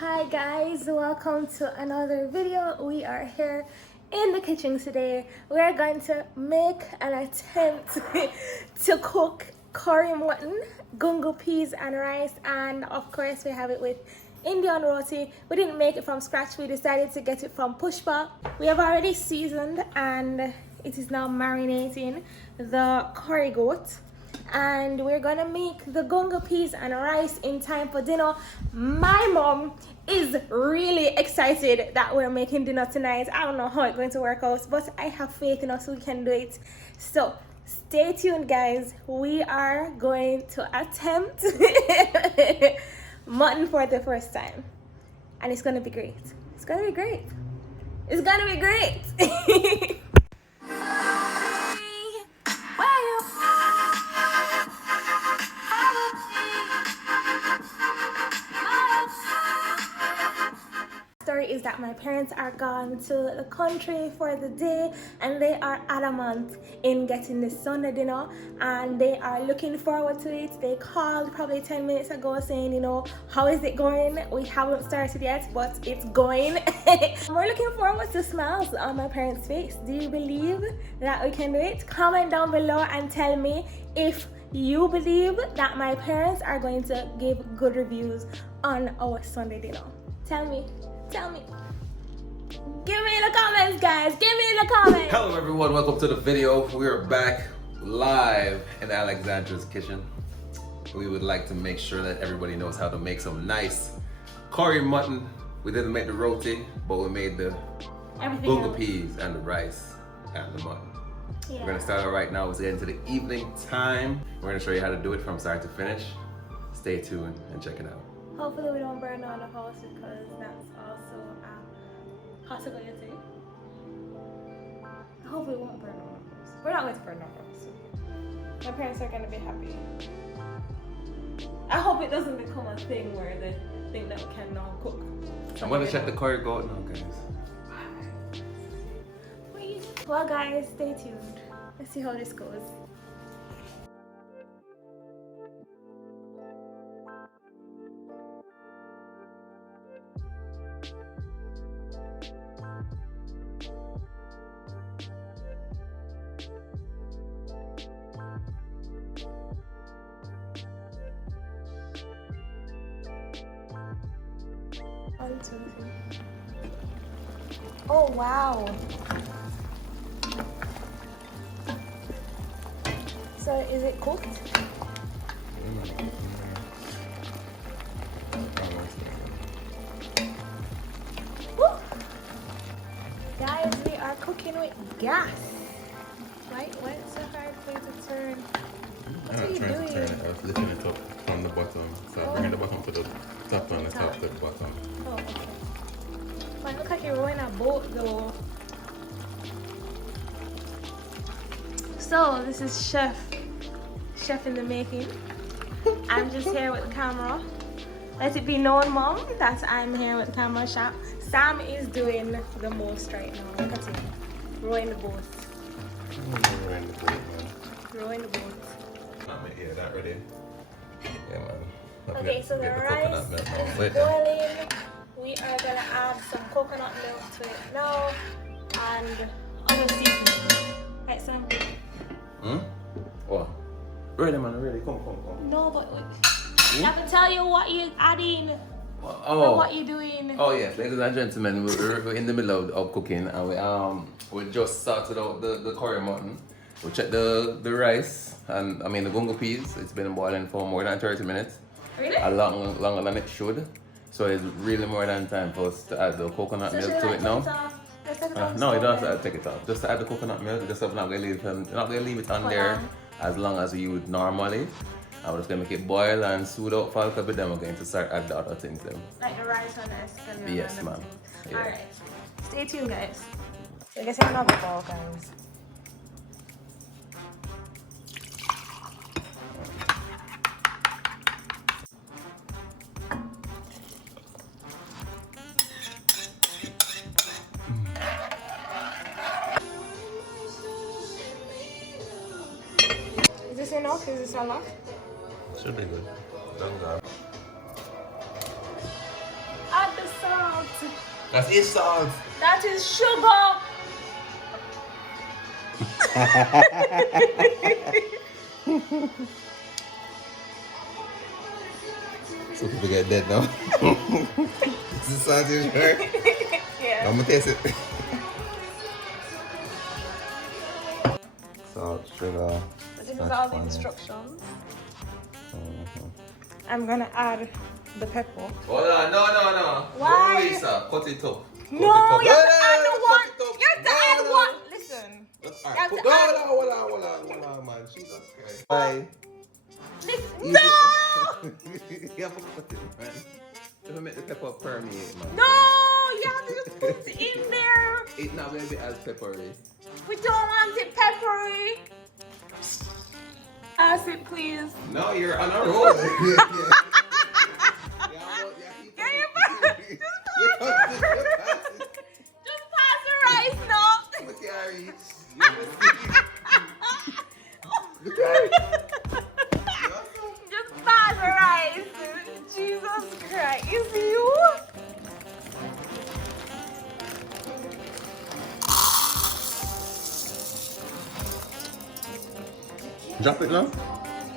Hi guys, welcome to another video. We are here in the kitchen today. We are going to make an attempt to cook curry mutton, gungo peas and rice, and of course we have it with Indian roti. We didn't make it from scratch, we decided to get it from Pushpa. We have already seasoned and it is now marinating the curry goat, and we're gonna make the gungo peas and rice in time for dinner. My mom is really excited that we're making dinner tonight. I don't know how it's going to work out, but I have faith in us, we can do it. So stay tuned guys, we are going to attempt mutton for the first time, and it's gonna be great. It's gonna be great. It's gonna be great. Is that my parents are gone to the country for the day, and they are adamant in getting this Sunday dinner, and they are looking forward to it. They called probably 10 minutes ago saying, you know, how is it going? We haven't started yet, but it's going. We're looking forward to smiles on my parents' face. Do you believe that we can do it? Comment down below and tell me if you believe that my parents are going to give good reviews on our Sunday dinner. Tell me. Tell me. Give me in the comments, guys. Give me in the comments. Hello everyone, welcome to the video. We are back live in Alexandra's kitchen. We would like to make sure that everybody knows how to make some nice curry mutton. We didn't make the roti, but we made the gungo peas and the rice and the mutton. Yeah. We're gonna start it right now. It's into the evening time. We're gonna show you how to do it from start to finish. Stay tuned and check it out. Hopefully we don't burn down the house, because that's also a possibility. Hopefully we won't burn down the house. We're not going to burn down the house. My parents are going to be happy. I hope it doesn't become a thing where they think that we can now cook. I'm going to check the curry goat now, guys. Well guys, stay tuned. Let's see how this goes. Oh wow. So is it cooked? Woo! Guys, we are cooking with gas. Why it's so hard for you to turn? What are you doing? Turn it, I was lifting it up from the bottom. So bringing the bottom to the top and the top to the bottom. Oh, okay. Man, look like you're rowing a boat though. So this is chef in the making. I'm just here with the camera. Let it be known, mom, that I'm here with the camera shop. Sam is doing the most right now. Look at him. Rowing the boat. Rowing the boat, man. Rowing the boat. Yeah, that ready. Yeah, man. Okay, so the rice is boiling. We are gonna add some coconut milk to it now, and obviously, right, Sam? What? Ready, man, ready. Come. No, but I have to tell you what you're adding. Oh. What you're doing. Oh yes, ladies and gentlemen, we're in the middle of cooking, and we just started out the curry mutton. We checked the rice and the gungo peas. It's been boiling for more than 30 minutes. Really? A lot longer than it should. So it's really more than time for us to add the coconut milk to it now. No, you don't have to take it off. Just add the coconut milk. Just not gonna leave it on there as long as you would normally. I'm just gonna make it boil and soothe out for a little bit. Then we're going to start add the other things then. Like the rice and the escalope. Yes, ma'am. Yeah. Alright. Stay tuned, guys. So I guess I'm not ball, guys. Is this enough? Is this enough? Should be good. Done that. A That's it, salt. That is sugar. So people get dead now. This is salt in here. Yeah. I'm gonna taste it. Salt, sugar. This is all the instructions. I'm gonna add the pepper. Hold on, no. Why? Don't waste, sir. Cut it up. No, you have to add the one. cut it up. You have to add one. Listen. Alright, hold on, man. Jesus Christ. Bye. Listen. You No! You have to cut it, man. Just make the pepper permeate, man. No! You have to just put it in there. It's not going to be as peppery. We don't want it peppery. Pass it, please. No, you're on a roll. Just pass the rice now. Just pass the rice. Jesus Christ. You see you? Drop it now.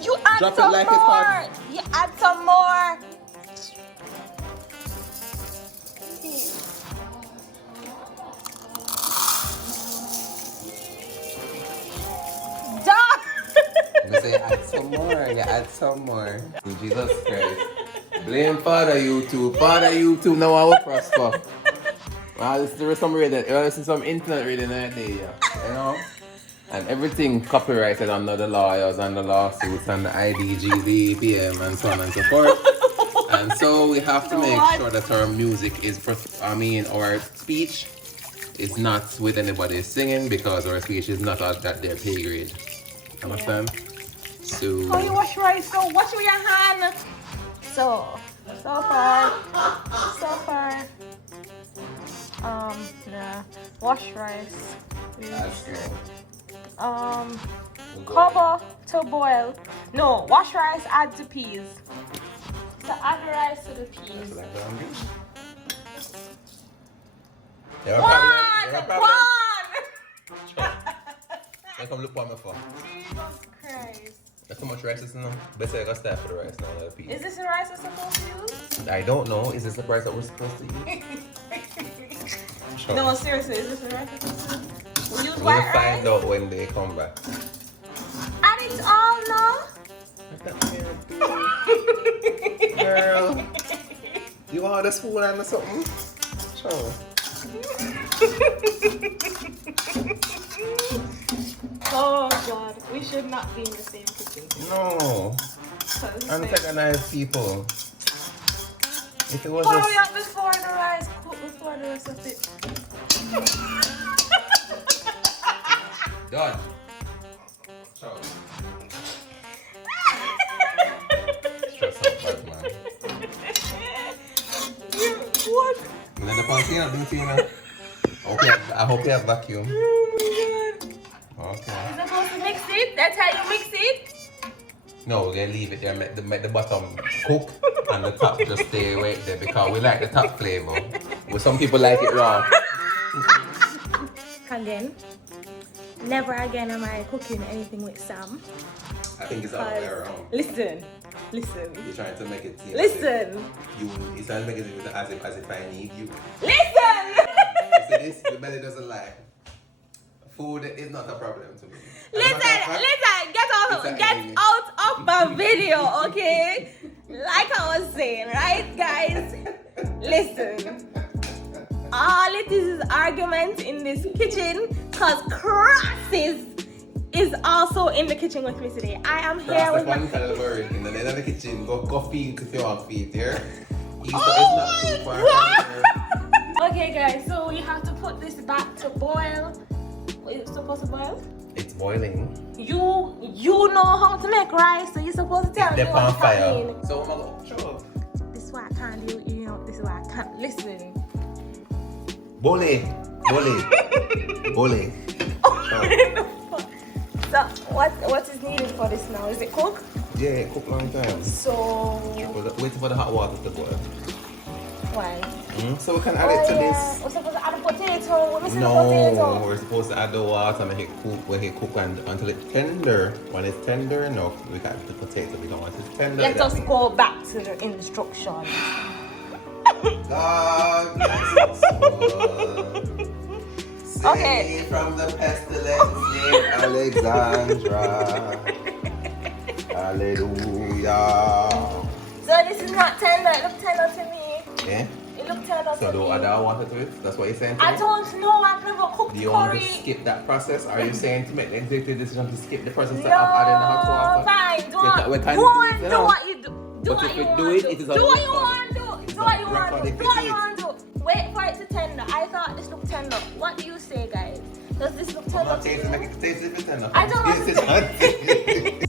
You add Drop it some like it's more. hot. You add some more. Done. You say add some more. You add some more. Jesus Christ. Blame Father YouTube. Father YouTube now I will prosper. There was some reading. There was some internet reading that day, you know. And everything copyrighted under the lawyers and the lawsuits and the IDG, the EPM and so on and so forth. And so we have to make sure that our music is, our speech is not with anybody singing because our speech is not at their pay grade. Understand? So. How you wash rice? So wash with your hand. So far. Yeah. Wash rice. That's good. Cover to boil. No, wash rice, add to peas. So add the rice to the peas. One! Come look for me for. Jesus Christ. That's how much rice is now. Better I got start for the rice now. The peas. Is this the rice we're supposed to use? I don't know. Is this the rice that we're supposed to use? Sure. No, seriously, is this the rice we're supposed to use? We use We'll white rice? find out when they come back. Add it all now. Girl, you want the spoon and something? Sure. Oh God, we should not be in the same kitchen. No. Antagonized people. If it was Hurry up before the rice, cook before the rest of it. done. Sure. Stress out bad, man. What? And then the container, don't you know? Okay, I hope you have vacuum. Oh my God. Okay. You're supposed to mix it? That's how you mix it? No, we're gonna leave it there, make the bottom cook and the top just stay right there because we like the top flavor. But some people like it raw. Again, never again am I cooking anything with Sam. I think it's all the way around. Listen. You're trying to make it seem Listen. you're trying to make it seem as if I need you. Listen! You see this? Your belly doesn't lie. Food is not a problem to me. Listen, get out of my video, okay? Like I was saying, right, guys? Listen. All it is argument in this kitchen because Crosses is also in the kitchen with me today. I am here with my... in the end of the kitchen. Go feed if you want feed here. It's not too far. Okay, guys, so we have to put this back to boil. Is it supposed to boil? It's boiling. You know how to make rice, so you're supposed to tell me They're on what's fire. happening. So I'm gonna show. This is what I can't do, you know, this is what I can't. Listen. Bole. So what is needed for this now? Is it cooked? Yeah, it cook long time. So Wait for the hot water to boil. why. So we can add it to this. We're supposed to add a potato. We're missing a No, potato. we're supposed to add the water and when it cook until it's tender. When it's tender enough, we can add the potato. We don't want it tender. Let us go back to the instructions. God bless us. Okay. From the pestilence named Alexandra. Hallelujah. So this is not tender. It looks tender to me. Yeah? It looks tender So to do me. I add water to it? That's what you're saying to I me? don't know. I've never cooked Do you want curry. me to skip that process? Are you saying to make the executive decision to skip the process No, of adding the hot water? fine. Go We on. can Go on. you Do know. what you do. Do But what if you we want do it, to it is do. on Do what you record. want to do. Do what you want to Record do. if Do we what do you it. want to do. Wait for it to tender. I thought this looked tender. What do you say, guys? Does this look I'm tender not to tasting, you? make it taste if it's enough. I don't want to Taste it.